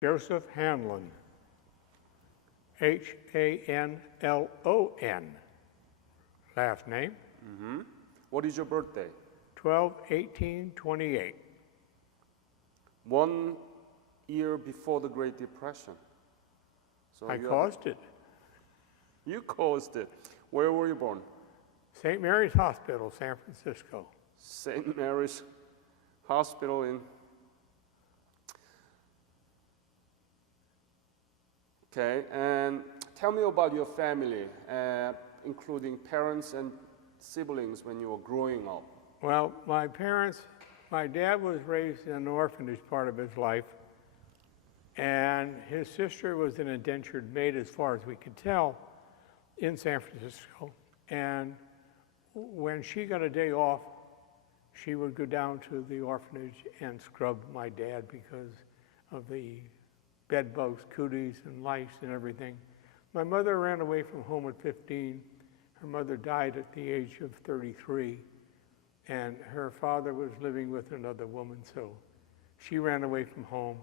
Joseph Hanlon, Hanlon, last name, What is your birthday? 12/18/28. 1 year before the Great Depression. So I caused it. You caused it. Where were you born? St. Mary's Hospital, San Francisco. St. Mary's Hospital in... Okay, and tell me about your family, including parents and siblings when you were growing up. Well, my dad was raised in an orphanage part of his life, and his sister was an indentured maid, as far as we could tell, in San Francisco. And when she got a day off, she would go down to the orphanage and scrub my dad because of the bed bugs, cooties, and lice and everything. My mother ran away from home at 15. Her mother died at the age of 33, and her father was living with another woman, so she ran away from home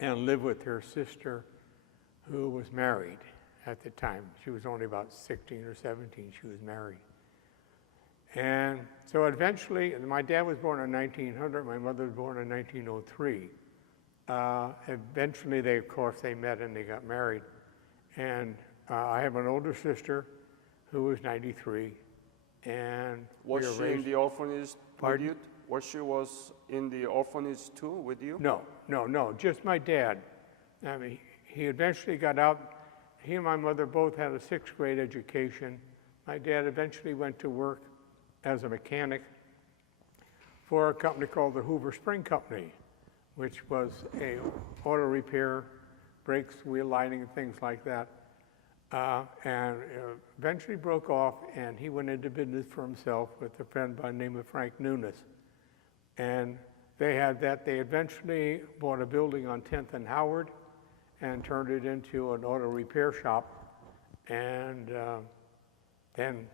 and lived with her sister, who was married at the time. She was only about 16 or 17, she was married. And so eventually, my dad was born in 1900, my mother was born in 1903. Eventually, of course, they met and they got married. And I have an older sister who was 93, and Was she in the orphanage with you? Pardon? Was in the orphanage too with you? No, just my dad. I mean, he eventually got out. He and my mother both had a 6th grade education. My dad eventually went to work as a mechanic for a company called the Hoover Spring Company, which was a auto repair, brakes, wheel lining, and things like that. And eventually broke off, and he went into business for himself with a friend by the name of Frank Nunes. And they eventually bought a building on 10th and Howard and turned it into an auto repair shop. And then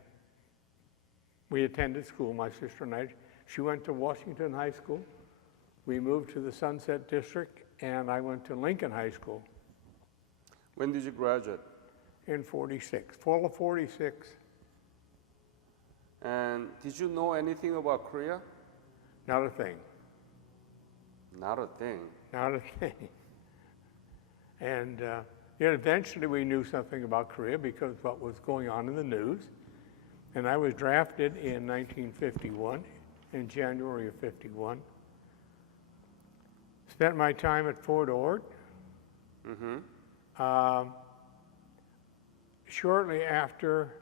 we attended school, my sister and I. She went to Washington High School. We moved to the Sunset District, and I went to Lincoln High School. When did you graduate? In 46, fall of 46. And did you know anything about Korea? Not a thing. Not a thing. Not a thing. And eventually we knew something about Korea because of what was going on in the news. And I was drafted in 1951, in January of 51. Spent my time at Fort Ord. Shortly after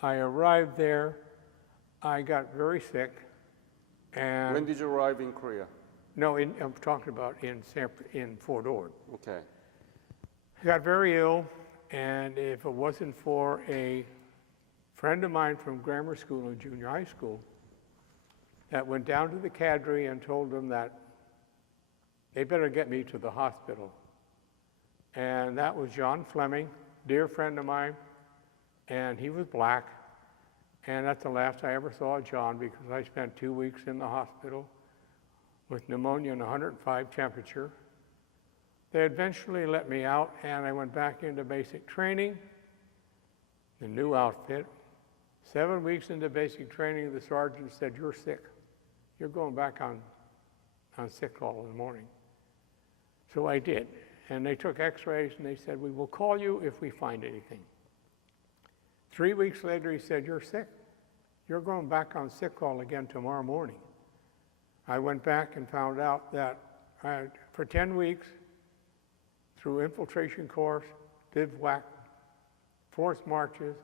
I arrived there, I got very sick. And when did you arrive in Korea? No, I'm talking about in Fort Ord. Okay. I got very ill, and if it wasn't for a friend of mine from grammar school and junior high school that went down to the cadre and told them that they better get me to the hospital. And that was John Fleming, dear friend of mine, and he was black. And that's the last I ever saw of John because I spent 2 weeks in the hospital with pneumonia and 105 temperature. They eventually let me out, and I went back into basic training, the new outfit. 7 weeks into basic training, the sergeant said, "You're sick. You're going back on sick call in the morning." So I did, and they took x-rays, and they said, "We will call you if we find anything." 3 weeks later, he said, "You're sick. You're going back on sick call again tomorrow morning." I went back and found out that for 10 weeks, through infiltration course, bivouac, forced marches,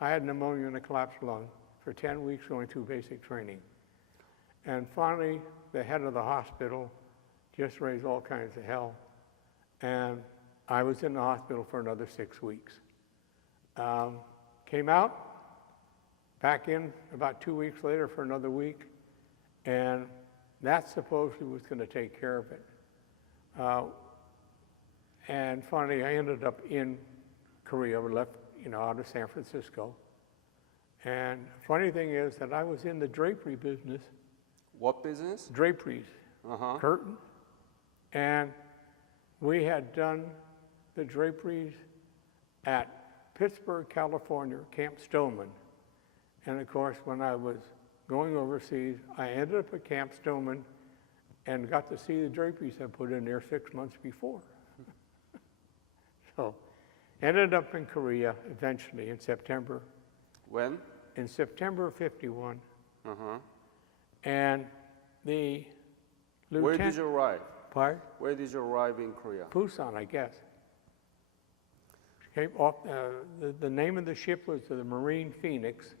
I had pneumonia and a collapsed lung for 10 weeks going through basic training. And finally, the head of the hospital just raised all kinds of hell. And I was in the hospital for another 6 weeks. Came out, back in about 2 weeks later for another week, and that supposedly was going to take care of it. And finally, I ended up in Korea, left, out of San Francisco. And funny thing is that I was in the drapery business. What business? Draperies, curtain. And we had done the draperies at Pittsburgh, California, Camp Stoneman. And of course, when I was going overseas, I ended up at Camp Stoneman and got to see the draperies I put in there 6 months before. So, ended up in Korea eventually in September. When? In September of '51. Uh-huh. And the lieutenant... Where did you arrive? Pardon? Where did you arrive in Korea? Busan, I guess. Came off, the name of the ship was the Marine Phoenix,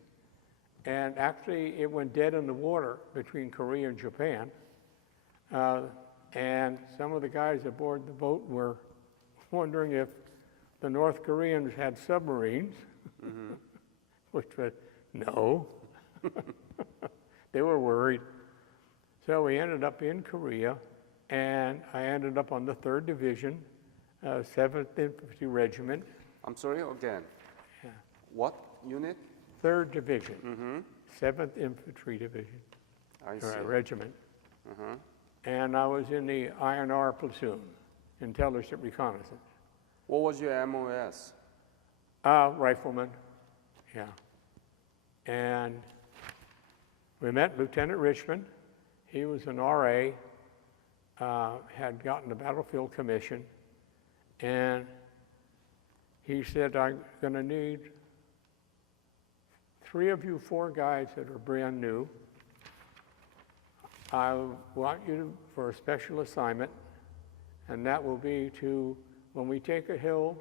and actually it went dead in the water between Korea and Japan. And some of the guys aboard the boat were wondering if the North Koreans had submarines, which was, no. They were worried. So we ended up in Korea, and I ended up on the 3rd Division, 7th Infantry Regiment. I'm sorry, again. Yeah. What unit? 3rd Division, 7th Infantry Division, I see. Regiment. Uh-huh. And I was in the INR platoon, Intelligent Reconnaissance. What was your MOS? Rifleman, yeah. And we met Lieutenant Richmond. He was an RA, had gotten a battlefield commission, and he said, I'm going to need 3 of you 4 guys that are brand new. I want you for a special assignment, and that will be to, when we take a hill,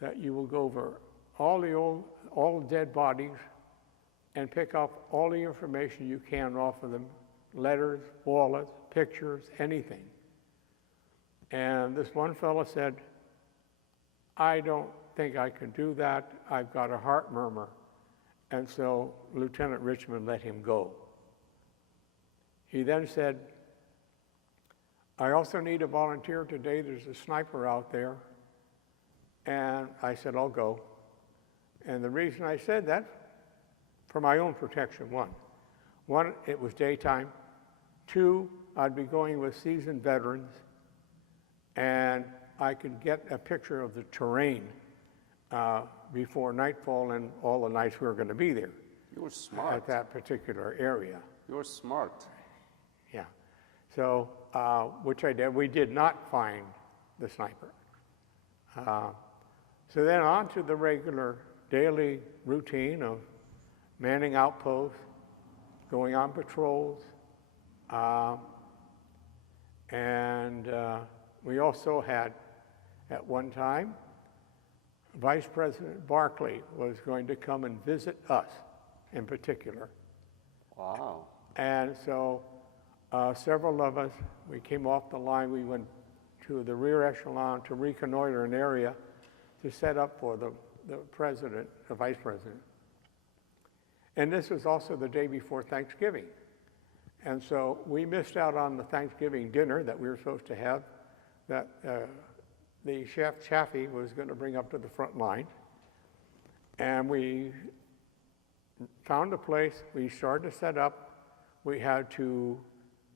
that you will go over all the dead bodies and pick up all the information you can off of them, letters, wallets, pictures, anything. And this one fellow said, I don't think I can do that. I've got a heart murmur. And so Lieutenant Richmond let him go. He then said, I also need a volunteer today. There's a sniper out there. And I said, I'll go. And the reason I said that, for my own protection, one, it was daytime. 2, I'd be going with seasoned veterans, and I could get a picture of the terrain before nightfall and all the nights we were going to be there. You were smart. At that particular area. You were smart. Yeah. So, which I did. We did not find the sniper. So then on to the regular daily routine of manning outposts, going on patrols, and we also had, at one time, Vice President Barkley was going to come and visit us in particular. Wow. And so several of us, we came off the line, we went to the rear echelon to reconnoiter an area to set up for the president, the vice president. And this was also the day before Thanksgiving. And so we missed out on the Thanksgiving dinner that we were supposed to have, that the chef Chaffee was going to bring up to the front line. And we found a place, we started to set up. We had to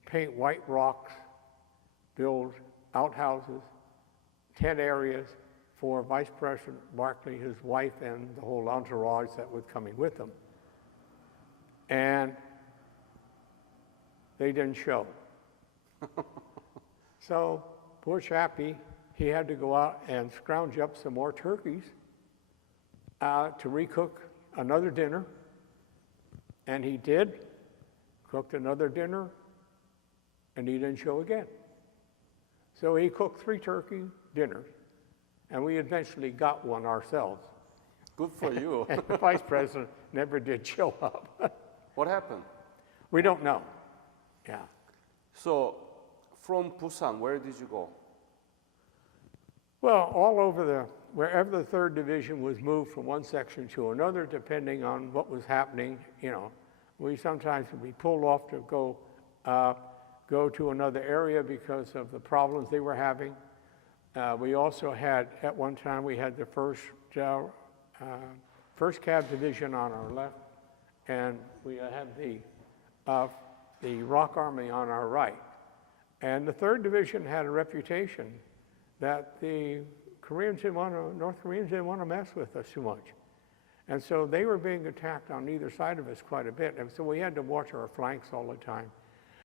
paint white rocks, build outhouses, tent areas for Vice President Barkley, his wife, and the whole entourage that was coming with them. And they didn't show. So poor Chappie, he had to go out and scrounge up some more turkeys to recook another dinner. And he did, cooked another dinner, and he didn't show again. So he cooked 3 turkey dinners, and we eventually got one ourselves. Good for you. And the vice president never did show up. What happened? We don't know. Yeah. So, from Busan, where did you go? Well, all over wherever the 3rd Division was moved from one section to another, depending on what was happening, we sometimes would be pulled off to go to another area because of the problems they were having. We also had, at one time, we had the 1st Cav Division on our left, and we had the Rock Army on our right. And the 3rd Division had a reputation that the North Koreans didn't want to mess with us too much. And so they were being attacked on either side of us quite a bit. And so we had to watch our flanks all the time.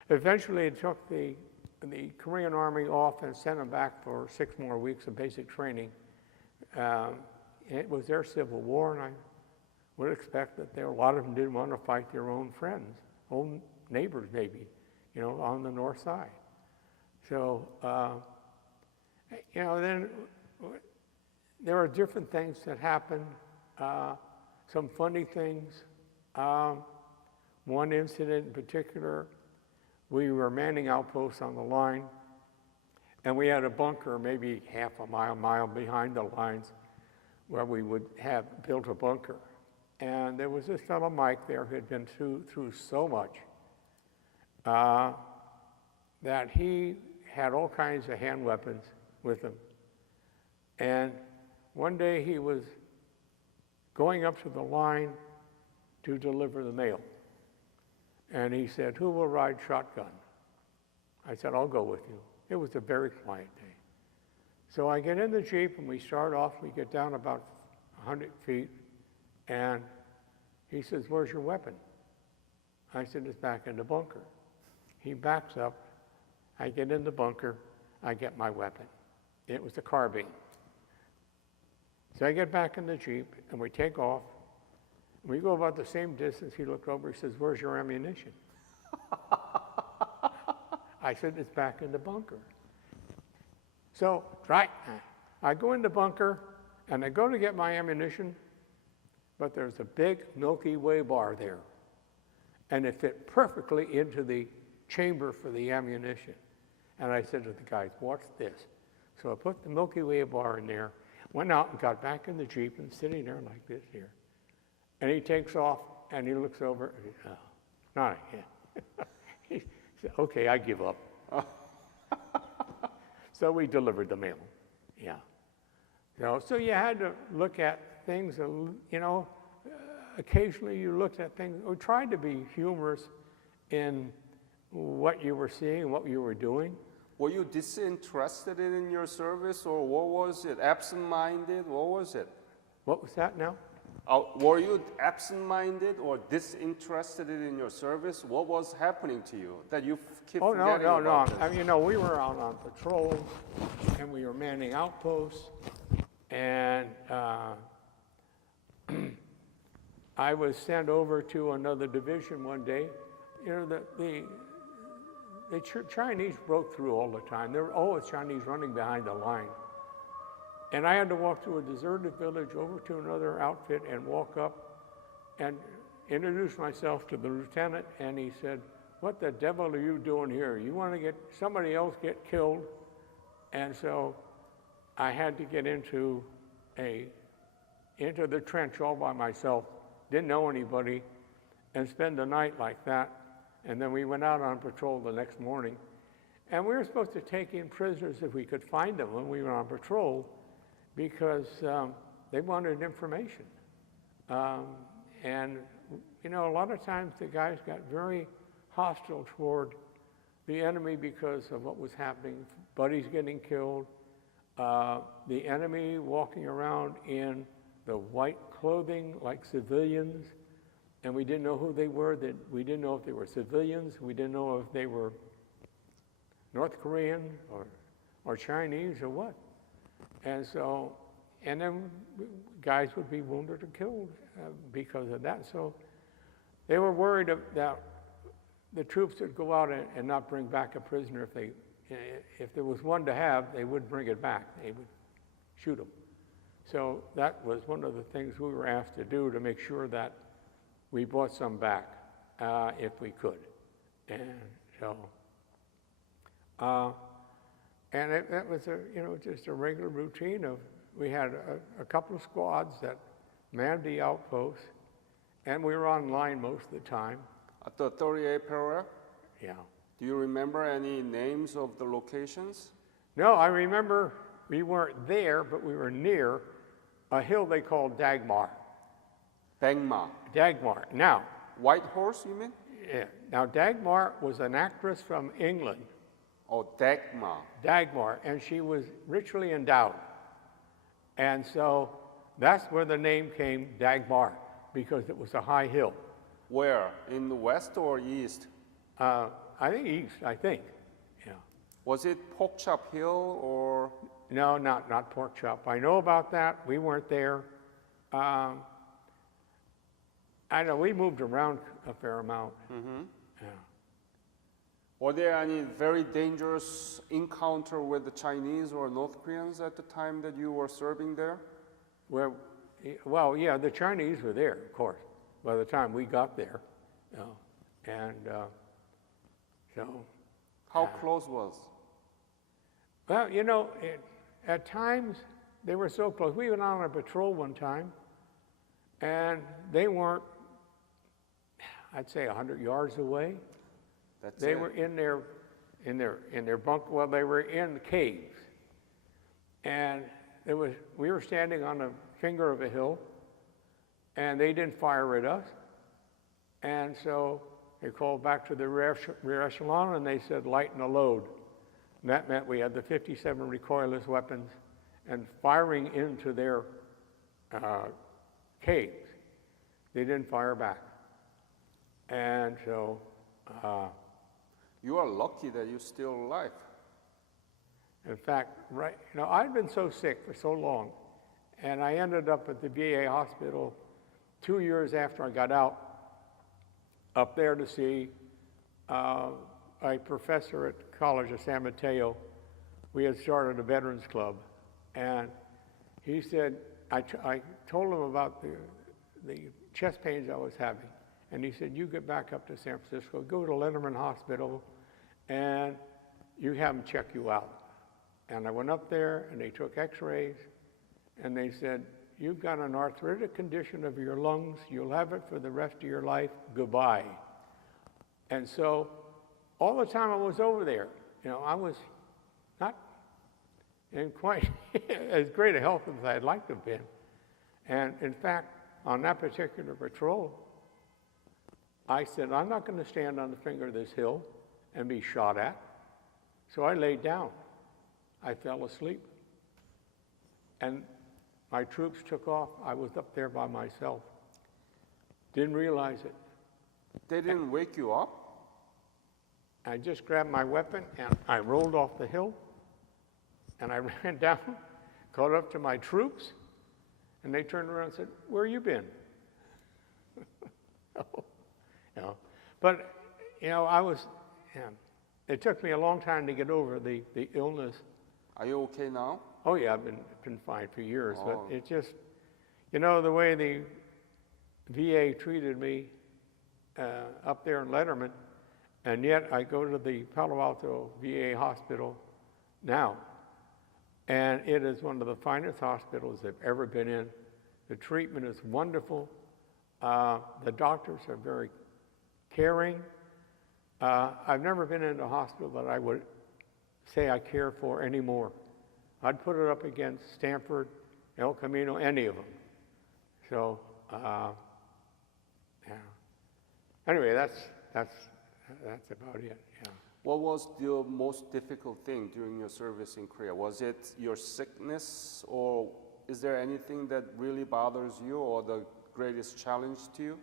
Eventually, it took the Korean Army off and sent them back for 6 more weeks of basic training. It was their civil war, and I would expect that a lot of them didn't want to fight their own friends, own neighbors maybe, on the north side. So, then there are different things that happened, some funny things. One incident in particular, we were manning outposts on the line, and we had a bunker maybe half a mile behind the lines where we would have built a bunker. And there was this fellow, Mike, there who had been through so much that he had all kinds of hand weapons with him. And one day he was going up to the line to deliver the mail. And he said, "Who will ride shotgun?" I said, "I'll go with you." It was a very quiet day. So I get in the Jeep and we start off. We get down about 100 feet. And he says, "Where's your weapon?" I said, "It's back in the bunker." He backs up. I get in the bunker. I get my weapon. It was a carbine. So I get back in the Jeep, and we take off. We go about the same distance. He looked over. He says, "Where's your ammunition?" I said, "It's back in the bunker." So, right, I go in the bunker, and I go to get my ammunition, but there's a big Milky Way bar there. And it fit perfectly into the chamber for the ammunition. And I said to the guys, "Watch this." So I put the Milky Way bar in there, went out and got back in the Jeep and sitting there like this here. And he takes off and he looks over and he says, "Oh, not again." He said, "Okay, I give up." So we delivered the mail. Yeah. So you had to look at things, occasionally you looked at things, or tried to be humorous in what you were seeing, what you were doing. Were you disinterested in your service, or what was it? Absent-minded? What was it? What was that now? Were you absent-minded or disinterested in your service? What was happening to you that you keep forgetting about this? I mean, we were out on patrol, and we were manning outposts, and I was sent over to another division one day. The Chinese broke through all the time. There were always Chinese running behind the line. And I had to walk through a deserted village over to another outfit and walk up and introduce myself to the lieutenant. And he said, "What the devil are you doing here? You want to get somebody else get killed?" And so I had to get into the trench all by myself, didn't know anybody, and spend the night like that. And then we went out on patrol the next morning. And we were supposed to take in prisoners if we could find them when we were on patrol, because they wanted information. And, a lot of times the guys got very hostile toward the enemy because of what was happening. Buddies getting killed, the enemy walking around in the white clothing like civilians, and we didn't know who they were. We didn't know if they were civilians. We didn't know if they were North Korean or Chinese or what. And then guys would be wounded or killed because of that. So they were worried that the troops would go out and not bring back a prisoner. If there was one to have, they wouldn't bring it back. They would shoot them. So that was one of the things we were asked to do, to make sure that we brought some back if we could. And so, that was just a regular routine of, we had a couple of squads that manned the outposts, and we were on line most of the time. At the 38th parallel? Yeah. Do you remember any names of the locations? No, I remember we weren't there, but we were near a hill they called Dagmar. Dagmar. Now. White Horse, you mean? Yeah. Now, Dagmar was an actress from England Oh, Dagmar. Dagmar, and she was richly endowed. And so that's where the name came, Dagmar, because it was a high hill. Where? In the west or east? I think east, I think. Yeah. Was it Pork Chop Hill or? No, not Pork Chop. I know about that. We weren't there. I know we moved around a fair amount. Mm-hmm. Yeah. Were there any very dangerous encounter with the Chinese or North Koreans at the time that you were serving there? Well, yeah, the Chinese were there, of course, by the time we got there. You know, and so. How close was? Well, you know, at times they were so close. We went on a patrol one time, and they weren't, I'd say, 100 yards away. They were in their bunk. Well, they were in the caves, and we were standing on a finger of a hill, and they didn't fire at us, and so they called back to the rear echelon, and they said lighten the load. And that meant we had the 57 recoilless weapons, and firing into their caves. They didn't fire back, and so. You are lucky that you're still alive. In fact, I'd been so sick for so long, and I ended up at the VA hospital 2 years after I got out, up there to see a professor at College of San Mateo. We had started a veterans club, and he said, I told him about the chest pains I was having, and he said, you get back up to San Francisco, go to Letterman Hospital, and you have them check you out. And I went up there, and they took x-rays, and they said, you've got an arthritic condition of your lungs, you'll have it for the rest of your life, goodbye. And so all the time I was over there, I was not in quite as great a health as I'd like to have been. And in fact, on that particular patrol, I said, I'm not going to stand on the finger of this hill and be shot at. So I laid down. I fell asleep. And my troops took off. I was up there by myself. Didn't realize it. They didn't wake you up? I just grabbed my weapon and I rolled off the hill. And I ran down, caught up to my troops, and they turned around and said, where you been? But, it took me a long time to get over the illness. Are you okay now? Oh, yeah, I've been fine for years. Oh. But it just, the way the VA treated me up there in Letterman, and yet I go to the Palo Alto VA hospital now, and it is one of the finest hospitals I've ever been in. The treatment is wonderful. The doctors are very caring. I've never been in a hospital that I would say I care for anymore. I'd put it up against Stanford, El Camino, any of them. So, yeah. Anyway, that's about it. Yeah. What was the most difficult thing during your service in Korea? Was it your sickness, or is there anything that really bothers you, or the greatest challenge to you?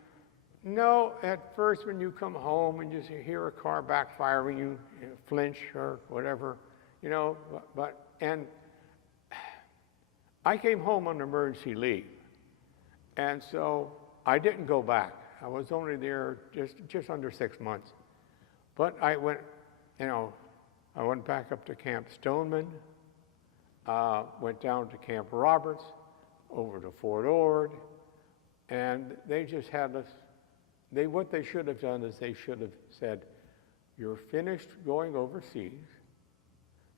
No, at first when you come home and you hear a car backfiring, you flinch or whatever, and I came home on emergency leave, and so I didn't go back. I was only there just under 6 months, but I went back up to Camp Stoneman, went down to Camp Roberts, over to Fort Ord, and they just had us. What they should have done is they should have said, you're finished going overseas.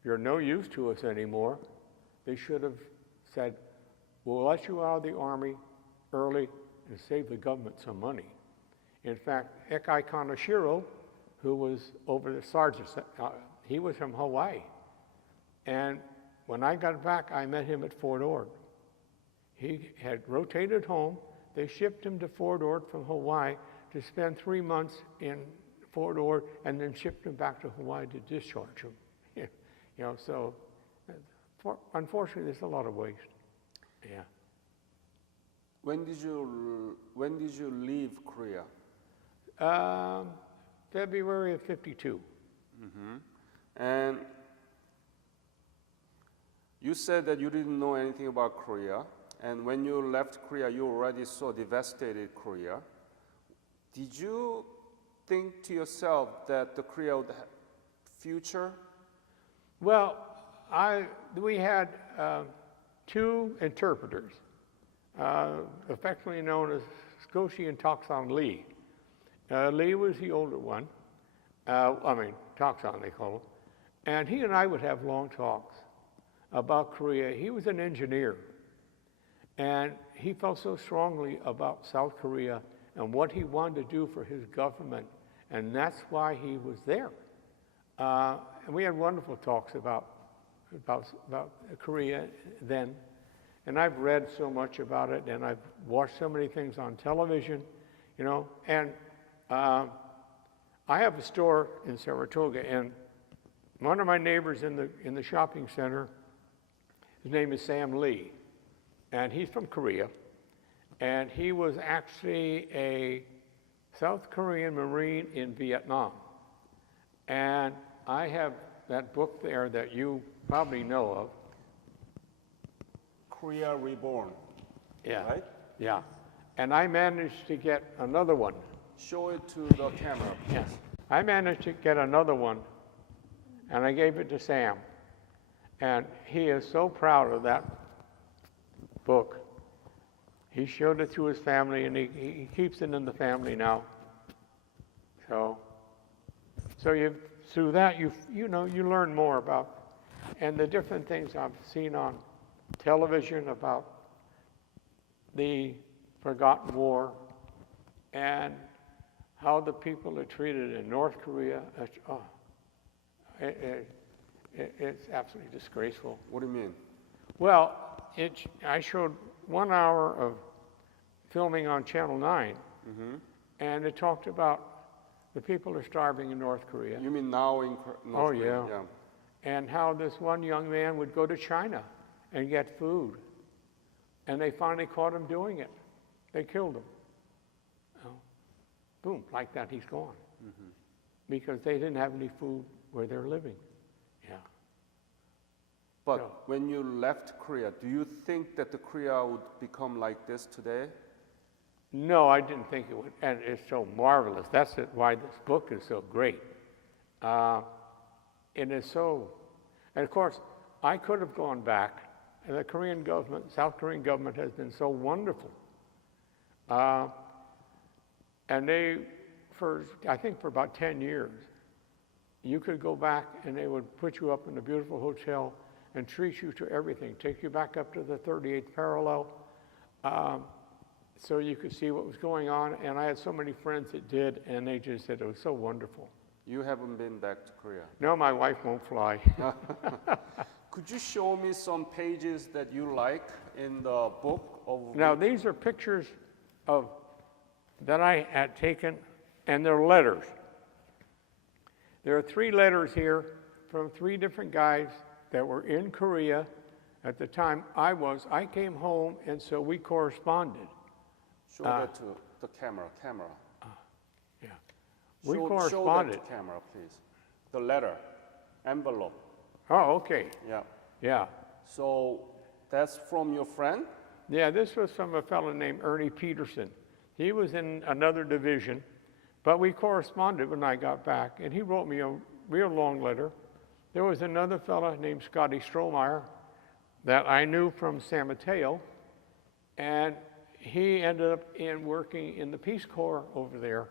You're no use to us anymore. They should have said, we'll let you out of the Army early and save the government some money. In fact, Ekai Kaneshiro, who was over the sergeant, he was from Hawaii. And when I got back, I met him at Fort Ord. He had rotated home. They shipped him to Fort Ord from Hawaii to spend 3 months in Fort Ord, and then shipped him back to Hawaii to discharge him You know, so unfortunately, there's a lot of waste. Yeah. When did you leave Korea? February of '52. And you said that you didn't know anything about Korea, and when you left Korea, you already saw devastated Korea. Did you think to yourself that the Korea would have future? Well, we had two interpreters, affectionately known as Skoshi and Toksang Lee. Lee was the older one. Toksang they call him. And he and I would have long talks about Korea. He was an engineer, and he felt so strongly about South Korea and what he wanted to do for his government, and that's why he was there. And we had wonderful talks about Korea then, and I've read so much about it, and I've watched so many things on television, you know. And I have a store in Saratoga, and one of my neighbors in the shopping center, his name is Sam Lee, and he's from Korea, and he was actually a South Korean Marine in Vietnam. And I have that book there that you probably know of. Korea Reborn. Yeah. Right? Yeah. And I managed to get another one. Show it to the camera, please. Yes. I managed to get another one, and I gave it to Sam. And he is so proud of that book. He showed it to his family, and he keeps it in the family now. So through that you learn more about, and the different things I've seen on television about the forgotten war and how the people are treated in North Korea. It's absolutely disgraceful. What do you mean? Well, I showed 1 hour of filming on Channel 9, and it talked about the people are starving in North Korea. You mean now in North Korea? Yeah. And how this one young man would go to China and get food, and they finally caught him doing it. They killed him. Boom, like that, he's gone. Because they didn't have any food where they're living. Yeah. But when you left Korea, do you think that the Korea would become like this today? No, I didn't think it would, and it's so marvelous. That's why this book is so great. It is so, and of course, I could have gone back, and the Korean government, South Korean government has been so wonderful. And they, I think for about 10 years, you could go back and they would put you up in a beautiful hotel and treat you to everything, take you back up to the 38th parallel, so you could see what was going on. And I had so many friends that did, and they just said it was so wonderful. You haven't been back to Korea? No, my wife won't fly. Could you show me some pages that you like in the book? Now, these are pictures that I had taken, and they're letters. There are 3 letters here from 3 different guys that were in Korea at the time I came home, and so we corresponded. Show that to the camera. Yeah. We Show corresponded. that to camera, please. The letter, envelope. Oh, okay. Yeah. Yeah. So that's from your friend? Yeah, this was from a fellow named Ernie Peterson. He was in another division, but we corresponded when I got back, and he wrote me a real long letter. There was another fellow named Scotty Strohmeyer that I knew from San Mateo, and he ended up working in the Peace Corps over there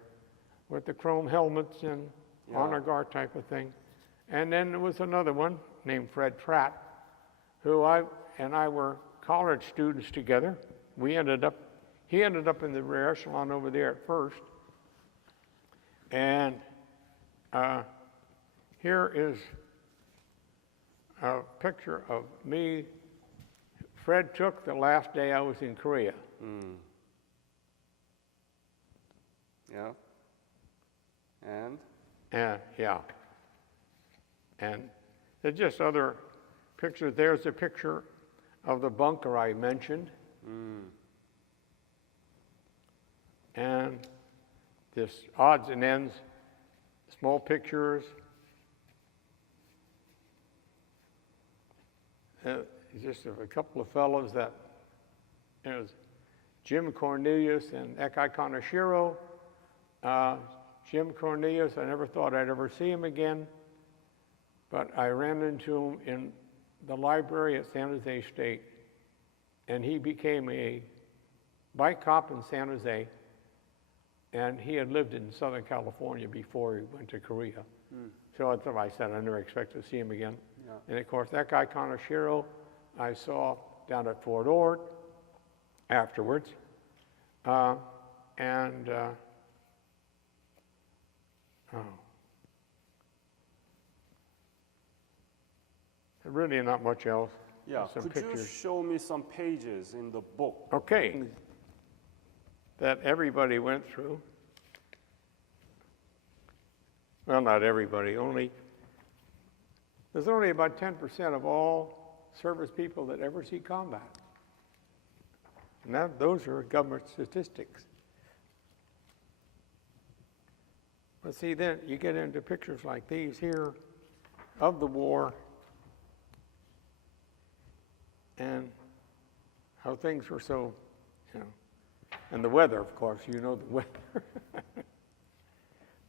with the chrome helmets and honor guard type of thing. And then there was another one named Fred Pratt, who I were college students together. He ended up in the rear echelon over there at first. And here is a picture of me. Fred took the last day I was in Korea. Yeah. And? Yeah. And There's just other pictures. There's a picture of the bunker I mentioned. And this odds and ends, small pictures. Just a couple of fellows that, it was Jim Cornelius and Ekai Kaneshiro. Jim Cornelius, I never thought I'd ever see him again, but I ran into him in the library at San Jose State, and he became a bike cop in San Jose, and he had lived in Southern California before he went to Korea. So that's what I said, I never expected to see him again. Yeah. And of course, that guy Kaneshiro, I saw down at Fort Ord afterwards. Really not much else. Yeah, Some could you pictures. show me some pages in the book? Okay, that everybody went through. Well, not everybody, there's only about 10% of all service people that ever see combat. And those are government statistics. But see, then you get into pictures like these here of the war and how things were so, and the weather, of course, the weather.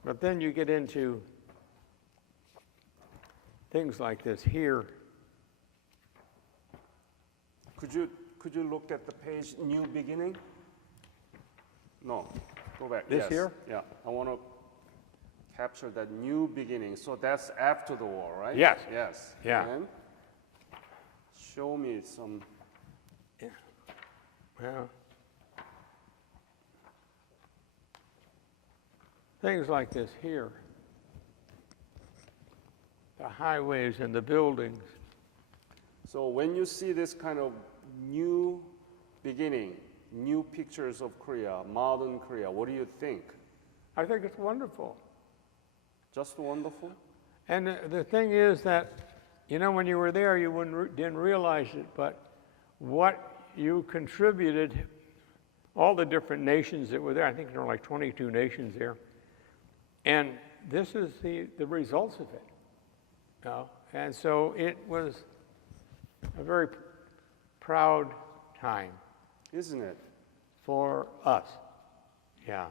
But then you get into things like this here. Could you look at the page New Beginning? No, go back. This Yes. here? Yeah, I want to capture that new beginning. So that's after the war, right? Yes. Yes. Yeah. And show me some. Yeah. Well, things like this here. The highways and the buildings. So when you see this kind of new beginning, new pictures of Korea, modern Korea, what do you think? I think it's wonderful. Just wonderful? And the thing is that, when you were there, you didn't realize it, but what you contributed, all the different nations that were there, I think there were like 22 nations there, and this is the results of it. And so it was a very proud time. Isn't it? For us, yeah.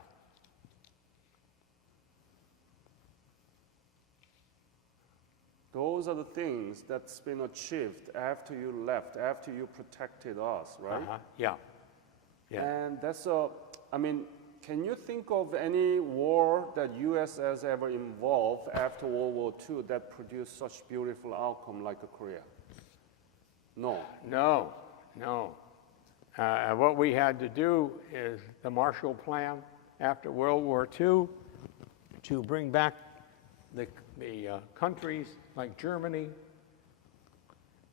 Those are the things that's been achieved after you left, after you protected us, right? Yeah. Yeah. And can you think of any war that U.S. has ever involved after World War II that produced such beautiful outcome like Korea? No. No. What we had to do is the Marshall Plan after World War II to bring back the countries like Germany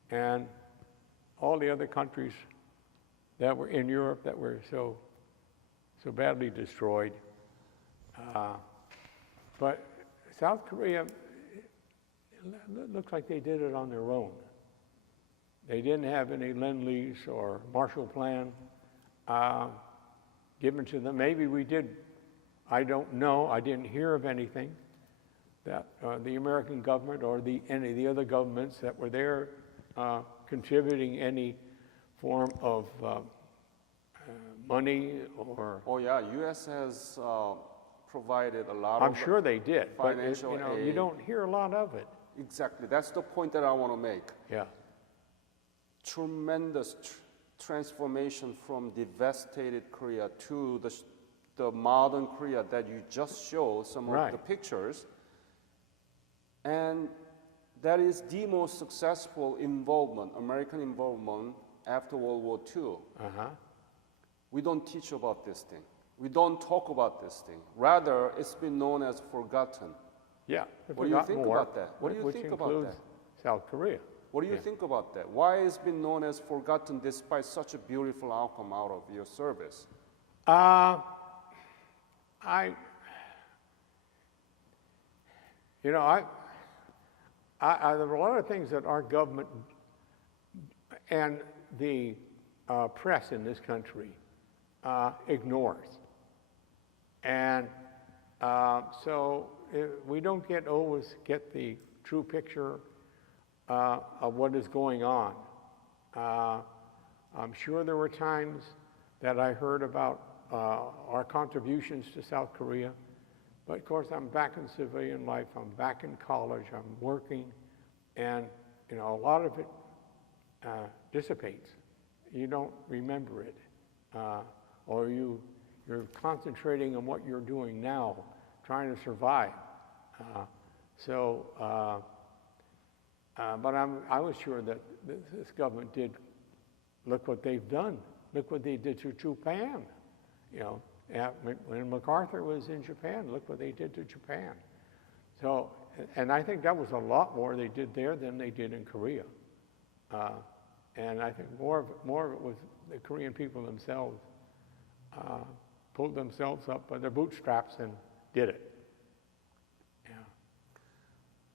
and all the other countries that were in Europe that were so badly destroyed. But South Korea, it looks like they did it on their own. They didn't have any Lend-Lease or Marshall Plan given to them. Maybe we did. I don't know. I didn't hear of anything that the American government or any of the other governments that were there contributing any form of money or. Oh yeah, U.S. has provided a lot I'm of sure they did, but financial aid. you don't hear a lot of it. Exactly, that's the point that I want to make. Yeah. Tremendous transformation from devastated Korea to the modern Korea that you just showed some of the pictures. And that is the most successful involvement, American involvement after World War II. We don't teach about this thing. We don't talk about this thing. Rather, it's been known as forgotten. Yeah. What do you think about that? What do you think about that? South Korea. What do you think about that? Why has it been known as forgotten despite such a beautiful outcome out of your service? there are a lot of things that our government and the press in this country ignores. And so we don't always get the true picture of what is going on. I'm sure there were times that I heard about our contributions to South Korea, but of course I'm back in civilian life, I'm back in college, I'm working, and a lot of it dissipates. You don't remember it, or you're concentrating on what you're doing now, trying to survive. But I was sure that this government did. Look what they've done. Look what they did to Japan. When MacArthur was in Japan, look what they did to Japan. So, and I think that was a lot more they did there than they did in Korea. And I think more of it was the Korean people themselves pulled themselves up by their bootstraps and did it. Yeah.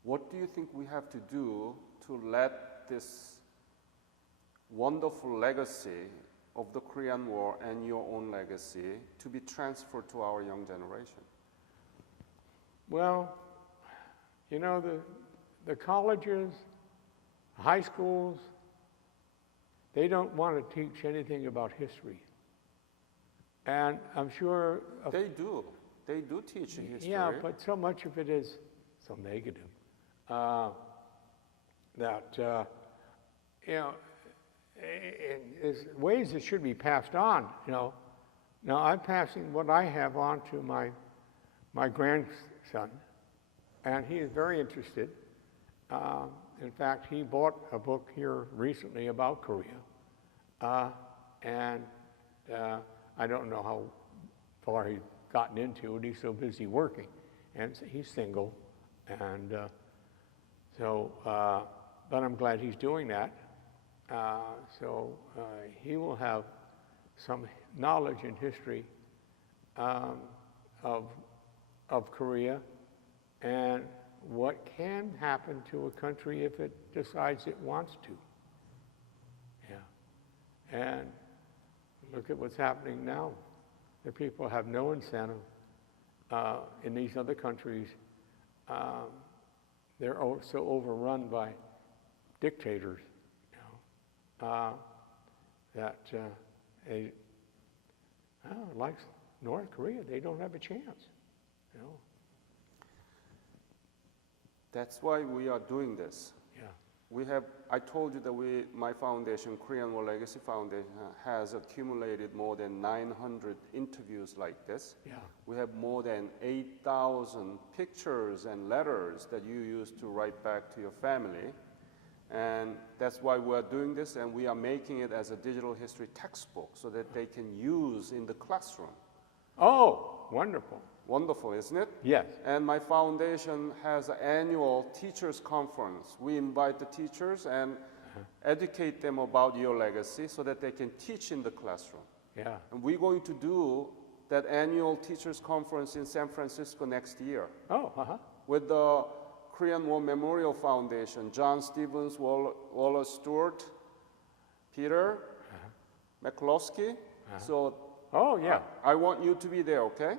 What do you think we have to do to let this wonderful legacy of the Korean War and your own legacy to be transferred to our young generation? Well, the colleges, high schools, they don't want to teach anything about history. And I'm sure... They do. They do teach history. Yeah, but so much of it is so negative that, there's ways that should be passed on, Now I'm passing what I have on to my grandson, and he is very interested. In fact, he bought a book here recently about Korea, and I don't know how far he's gotten into it. He's so busy working, and he's single, and but I'm glad he's doing that. So he will have some knowledge in history of Korea and what can happen to a country if it decides it wants to. Yeah. And look at what's happening now. The people have no incentive in these other countries. They're so overrun by dictators. Like North Korea, they don't have a chance. That's why we are doing this. Yeah. I told you that my foundation, Korean War Legacy Foundation, has accumulated more than 900 interviews like this. Yeah. We have more than 8,000 pictures and letters that you used to write back to your family. And that's why we're doing this, and we are making it as a digital history textbook so that they can use in the classroom. Oh, wonderful. Wonderful, isn't it? Yes. And my foundation has an annual teachers conference. We invite the teachers and educate them about your legacy so that they can teach in the classroom. Yeah. And we're going to do that annual teachers conference in San Francisco next year. Oh, With the Korean War Memorial Foundation, John Stevens, Wallace Stewart, Peter McCloskey. So oh, yeah. I want you to be there, okay?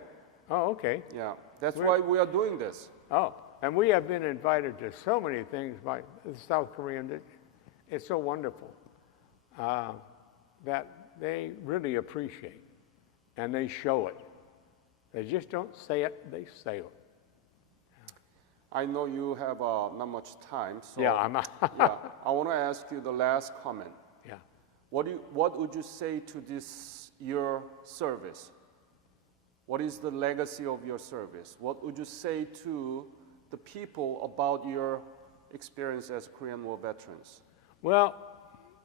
Oh, okay. Yeah, that's why we are doing this. Oh, and we have been invited to so many things by the South Koreans. It's so wonderful that they really appreciate, and they show it. They just don't say it, they say it. I know you have not much time, so Yeah, I want to ask you the last comment. Yeah. What would you say to this your service? What is the legacy of your service? What would you say to the people about your experience as Korean War veterans? Well,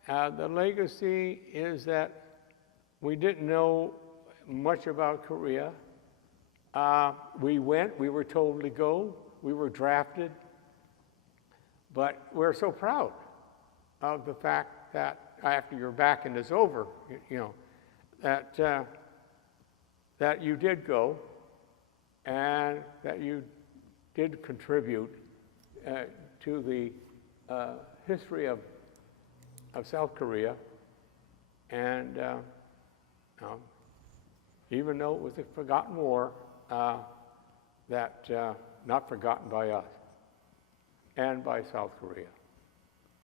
the legacy is that we didn't know much about Korea. We were told to go, we were drafted, but we're so proud of the fact that after you're back and it's over, that you did go and that you did contribute to the history of South Korea, and even though it was a forgotten war, not forgotten by us and by South Korea.